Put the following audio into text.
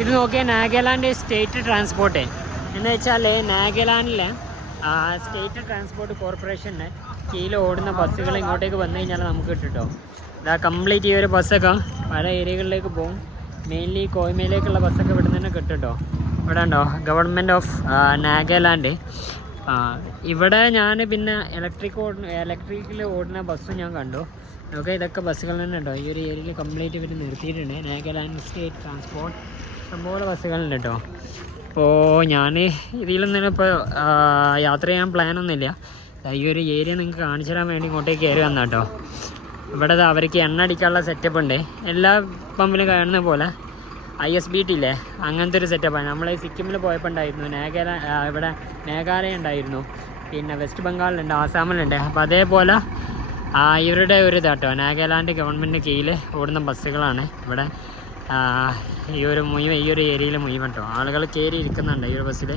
ഇത് നോക്കിയാൽ Nagaland state transport എന്ന് വെച്ചാൽ നാഗാലാൻഡിലെ സ്റ്റേറ്റ് ട്രാൻസ്പോർട്ട് കോർപ്പറേഷൻ്റെ കീഴിൽ ഓടുന്ന ബസ്സുകൾ ഇങ്ങോട്ടേക്ക് വന്നു കഴിഞ്ഞാൽ നമുക്ക് കിട്ടും. ഇതാ കംപ്ലീറ്റ് ഈ ഒരു ബസ്സൊക്കെ പല ഏരിയകളിലേക്ക് പോകും. മെയിൻലി കോയ്മയിലേക്കുള്ള ബസ്സൊക്കെ ഇവിടെ നിന്ന് തന്നെ കിട്ടും. ഇവിടെ ഉണ്ടോ ഗവൺമെൻറ് ഓഫ് നാഗാലാൻഡ്. ഇവിടെ ഞാൻ പിന്നെ ഇലക്ട്രിക്കിൽ ഓടുന്ന ബസ്സും ഞാൻ കണ്ടു. ഓക്കെ, ഇതൊക്കെ ബസ്സുകൾ തന്നെ ഉണ്ടോ. ഈ ഒരു ഏരിയയിൽ കംപ്ലീറ്റ് ഇവർ നിർത്തിയിട്ടുണ്ട്. നാഗാലാൻഡ് സ്റ്റേറ്റ് ട്രാൻസ്പോർട്ട് ഇഷ്ടംപോലെ ബസ്സുകളുണ്ട് കേട്ടോ. അപ്പോൾ ഞാൻ ഇതിലൊന്നും ഇപ്പോൾ യാത്ര ചെയ്യാൻ പ്ലാനൊന്നുമില്ല. ഈ ഒരു ഏരിയ നിങ്ങൾക്ക് കാണിച്ചു തരാൻ വേണ്ടി ഇങ്ങോട്ടേക്ക് കയറി വന്ന കേട്ടോ. ഇവിടെ അവർക്ക് എണ്ണ അടിക്കാനുള്ള സെറ്റപ്പ് ഉണ്ട്. എല്ലാ പമ്പിലും കാണുന്ന പോലെ ISBT ഇല്ലേ, അങ്ങനത്തെ ഒരു സെറ്റപ്പാണ്. നമ്മൾ സിക്കിമിൽ പോയപ്പോൾ ഉണ്ടായിരുന്നു, ഇവിടെ മേഘാലയ ഉണ്ടായിരുന്നു, പിന്നെ വെസ്റ്റ് ബംഗാളിലുണ്ട്, ആസാമിലുണ്ട്. അപ്പോൾ അതേപോലെ ഇവരുടെ ഒരു ഇതാട്ടോ നാഗാലാൻഡ് ഗവൺമെൻറ് കീഴിൽ ഓടുന്ന ബസ്സുകളാണ് ഇവിടെ ഈ ഒരു ഏരിയയിൽ മുഴുവൻ കേട്ടോ. ആളുകൾ കയറി ഇരിക്കുന്നുണ്ട് ഈ ഒരു ബസ്സിൽ.